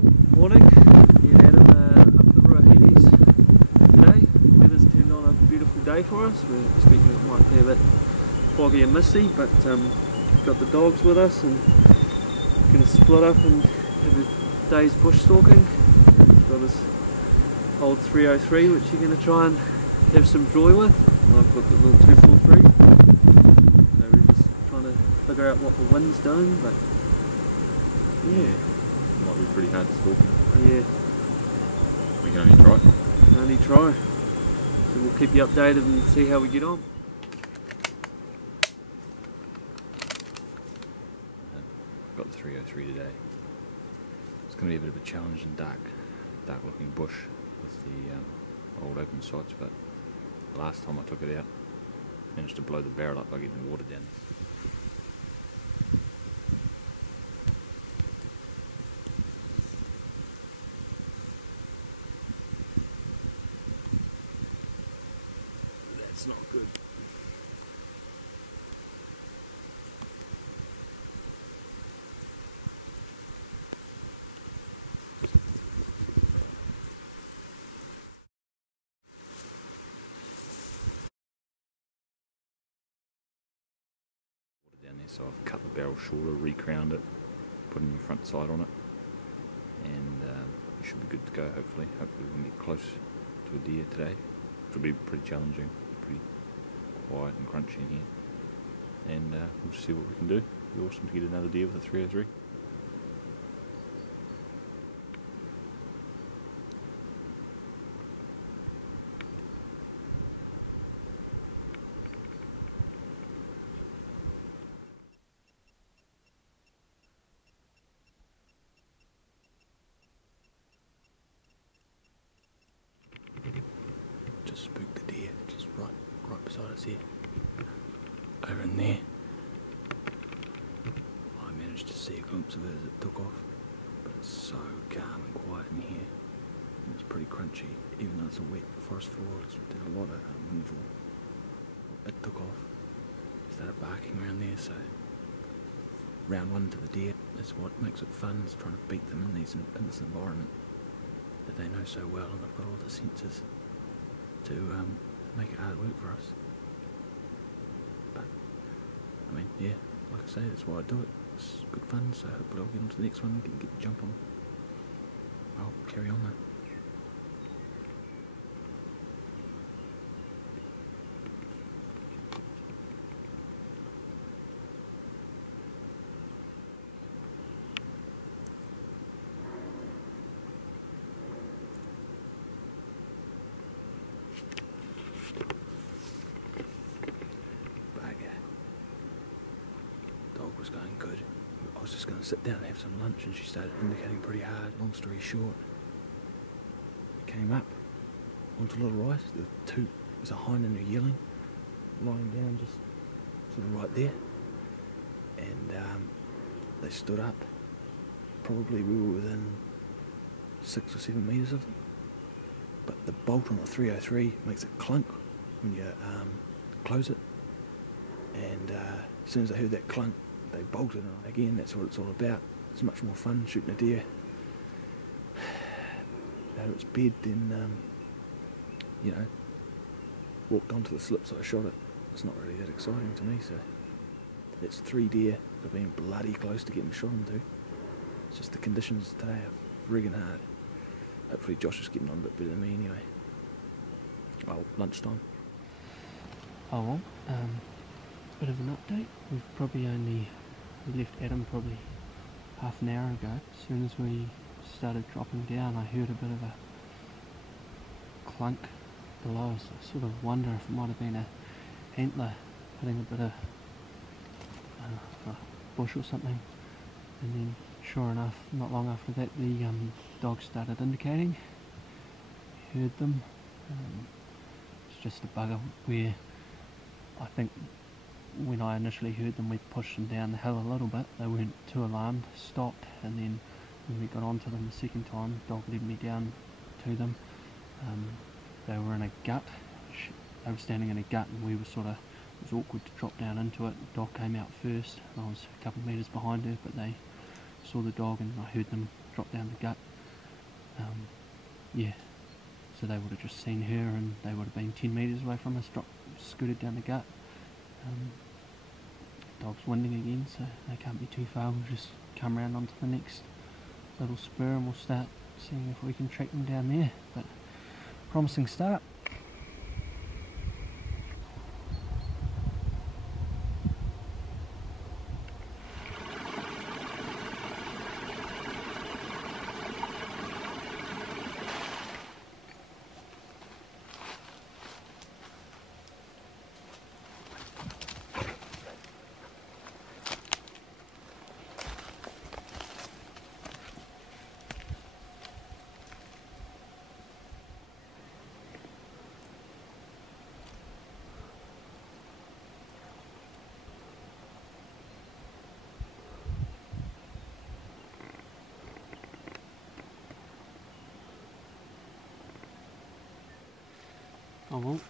Morning, me and Adam up the Ruahines today. The weather's turned on a beautiful day for us. We're expecting it might be a bit foggy and misty, but got the dogs with us and going to split up and have a day's bush stalking. We've got this old 303 which you're going to try and have some joy with. I've got the little 243, so we're just trying to figure out what the wind's doing, but yeah. Might be pretty hard to stalk. Yeah. We can only try. Only try. So we'll keep you updated and see how we get on. Got the 303 today. It's going to be a bit of a challenge in dark looking bush with the old open sights, but last time I took it out, managed to blow the barrel up by getting the water down. That's not good. Down there, so I've cut the barrel shorter, re-crowned it, put a new front sight on it, and we should be good to go. Hopefully we can get close to a deer today. It'll be pretty challenging, pretty quiet and crunchy in here, and we'll just see what we can do. It'll be awesome to get another deer with a 303. Just spooked the deer, just right beside us here. Over in there. I managed to see a glimpse of it as it took off, but it's so calm and quiet in here. And it's pretty crunchy, even though it's a wet forest floor. There's a lot of windfall. It took off, started barking around there, so round one to the deer. That's what makes it fun, is trying to beat them in this environment that they know so well, and they've got all the senses to make it hard work for us. But I mean, yeah, like I say, that's why I do it. It's good fun, so hopefully I'll get on to the next one and get the jump on. I'll carry on though. Was going good. I was just going to sit down and have some lunch, and she started indicating pretty hard. Long story short, came up onto a little rise. There was a hind and a yearling lying down just sort of right there, and they stood up. Probably we were within 6 or 7 metres of them, but the bolt on the 303 makes it clunk when you close it, and as soon as I heard that clunk, they bolted, and again, that's what it's all about. It's much more fun shooting a deer out of its bed than, you know, walked onto the slip so I shot it. It's not really that exciting to me, so it's 3 deer that have been bloody close to getting shot into. It's just the conditions today are friggin' hard. Hopefully Josh is getting on a bit better than me anyway. Oh, lunchtime. Oh well, bit of an update. We've probably we left Adam probably half an hour ago. As soon as we started dropping down, I heard a bit of a clunk below us. I sort of wonder if it might have been a antler hitting a bit of a bush or something. And then, sure enough, not long after that, the dogs started indicating. Heard them. It's just a bugger where I think when I initially heard them, we pushed them down the hill a little bit. They weren't too alarmed, stopped, and then when we got onto them the second time, dog led me down to them. They were in a gut. They were standing in a gut, and we were sort of, it was awkward to drop down into it. The dog came out first, and I was a couple of metres behind her, but they saw the dog, and I heard them drop down the gut. Yeah, so they would have just seen her and they would have been 10 metres away from us, scooted down the gut. Dog's winding again, so they can't be too far. We'll just come around onto the next little spur and we'll start seeing if we can track them down there. But promising start. Oh well,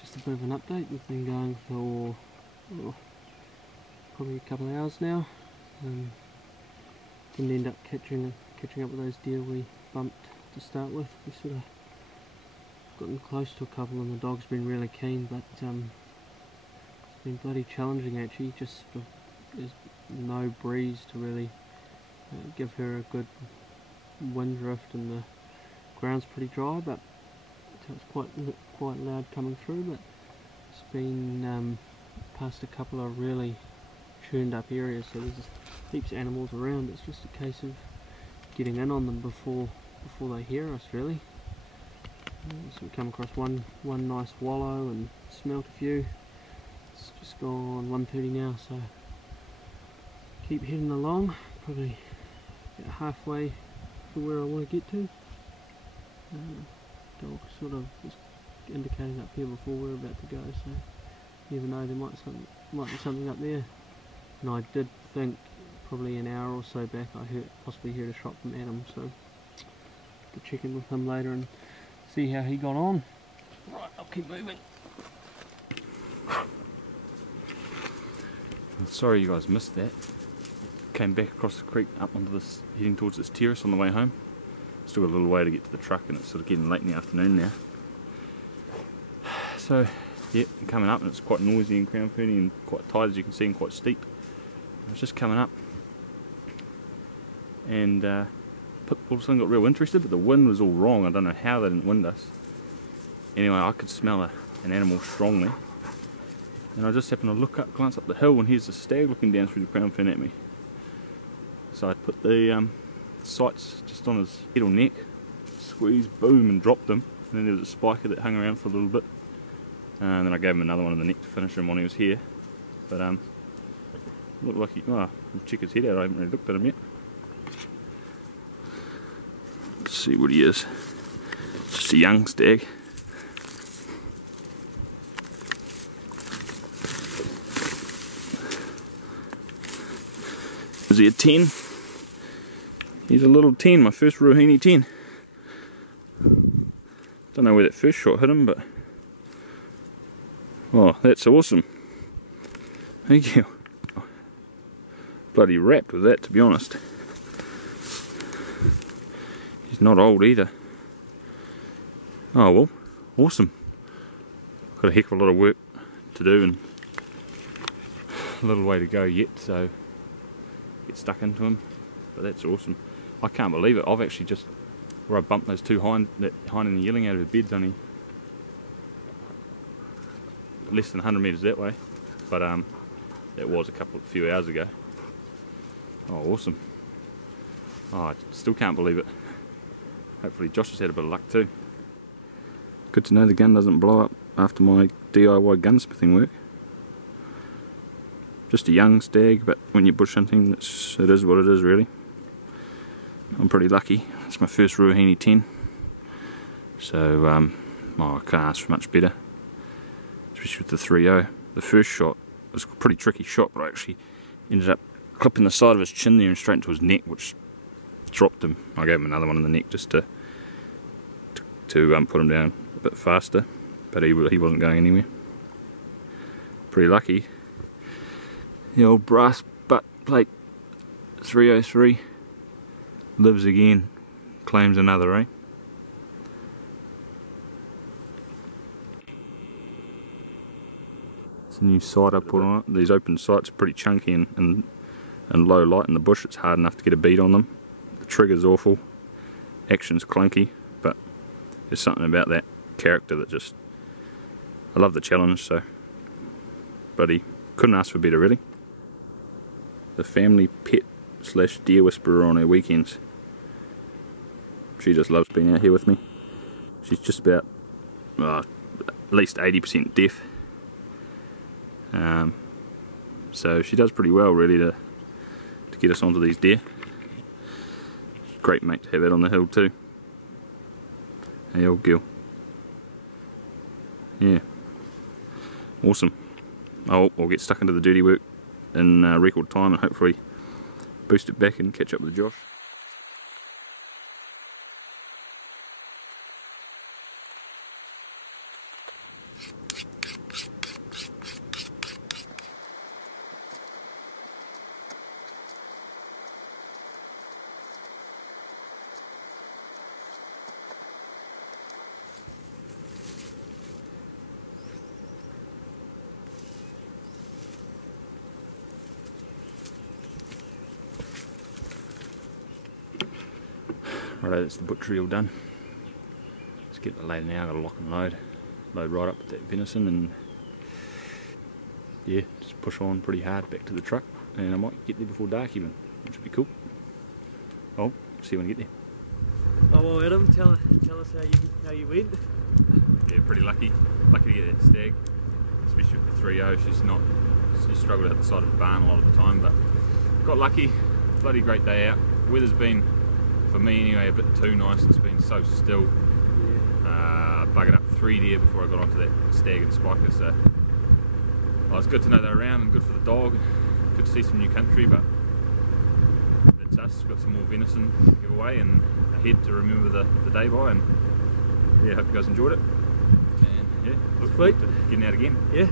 just a bit of an update. We've been going for probably a couple of hours now. Didn't end up catching up with those deer we bumped to start with. We sort of gotten close to a couple and the dog's been really keen, but it's been bloody challenging actually. Just there's no breeze to really give her a good wind drift, and the ground's pretty dry, but so it's quite loud coming through. But it's been past a couple of really churned up areas, so there's heaps of animals around. It's just a case of getting in on them before they hear us really. So we come across one nice wallow and smelt a few. It's just gone 1:30 now, so keep heading along, probably about halfway to where I want to get to. Dog sort of was indicating up here before we're about to go, so you never know, there might be something up there. And I did think probably an hour or so back I possibly heard a shot from Adam, so to check in with him later and see how he got on. Right, I'll keep moving. Sorry you guys missed that. Came back across the creek up onto this, heading towards this terrace on the way home. Still got a little way to get to the truck and it's sort of getting late in the afternoon now. So yeah, I'm coming up and it's quite noisy and crown ferny and quite tight as you can see and quite steep. I was just coming up and all of a sudden got real interested, but the wind was all wrong. I don't know how they didn't wind us. Anyway, I could smell an animal strongly, and I just happened to glance up the hill, and here's a stag looking down through the crown fern at me. So I put the sights just on his head or neck, squeezed, boom, and dropped him. And then there was a spiker that hung around for a little bit, and then I gave him another one in the neck to finish him when he was here. But looked like he, I'll check his head out. I haven't really looked at him yet. Let's see what he is. Just a young stag. Is he a 10? He's a little 10, my first Ruahine 10. Don't know where that first shot hit him, but oh, that's awesome. Thank you. Bloody wrapped with that, to be honest. He's not old either. Oh well, awesome. Got a heck of a lot of work to do and a little way to go yet, so get stuck into him. But that's awesome. I can't believe it. I've actually just, where I bumped those two hind and the yelling out of her bed's only less than 100 metres that way, but that was a few hours ago. Oh, awesome. Oh, I still can't believe it. Hopefully Josh has had a bit of luck too. Good to know the gun doesn't blow up after my DIY gunsmithing work. Just a young stag, but when you're bush hunting, it is what it is really. I'm pretty lucky. It's my first Ruahine 10, so I can't ask for much better, especially with the 3.0. The first shot was a pretty tricky shot, but I actually ended up clipping the side of his chin there and straight into his neck, which dropped him. I gave him another one in the neck just to put him down a bit faster, but he wasn't going anywhere. Pretty lucky. The old brass butt plate 303. Lives again, claims another, eh? It's a new sight I put on it. These open sights are pretty chunky and low light in the bush. It's hard enough to get a beat on them. The trigger's awful, action's clunky, but there's something about that character that just, I love the challenge, so bloody couldn't ask for better really. The family pet / deer whisperer on her weekends. She just loves being out here with me. She's just about at least 80% deaf, so she does pretty well really to get us onto these deer. Great mate to have out on the hill too. Hey old girl. Yeah, awesome. I'll get stuck into the dirty work in record time and hopefully boost it back and catch up with Josh. Righto, that's the butchery all done. Let's get it later now. Got to lock and load right up with that venison, and yeah, just push on pretty hard back to the truck, and I might get there before dark even, which would be cool. I'll see you when I get there. Oh well, Adam, tell us how you went. Yeah, pretty lucky to get that stag, especially with the 3.0. She's struggled to hit the side of the barn a lot of the time, but got lucky. Bloody great day out. Weather's been, for me anyway, a bit too nice. It's been so still. Yeah. Buggered up 3 deer before I got onto that stag and spiker, so well, it's good to know they're around and good for the dog. Good to see some new country, but that's us. We've got some more venison to give away and ahead to remember the day by, and yeah, hope you guys enjoyed it. And yeah, look forward to getting out again. Yeah.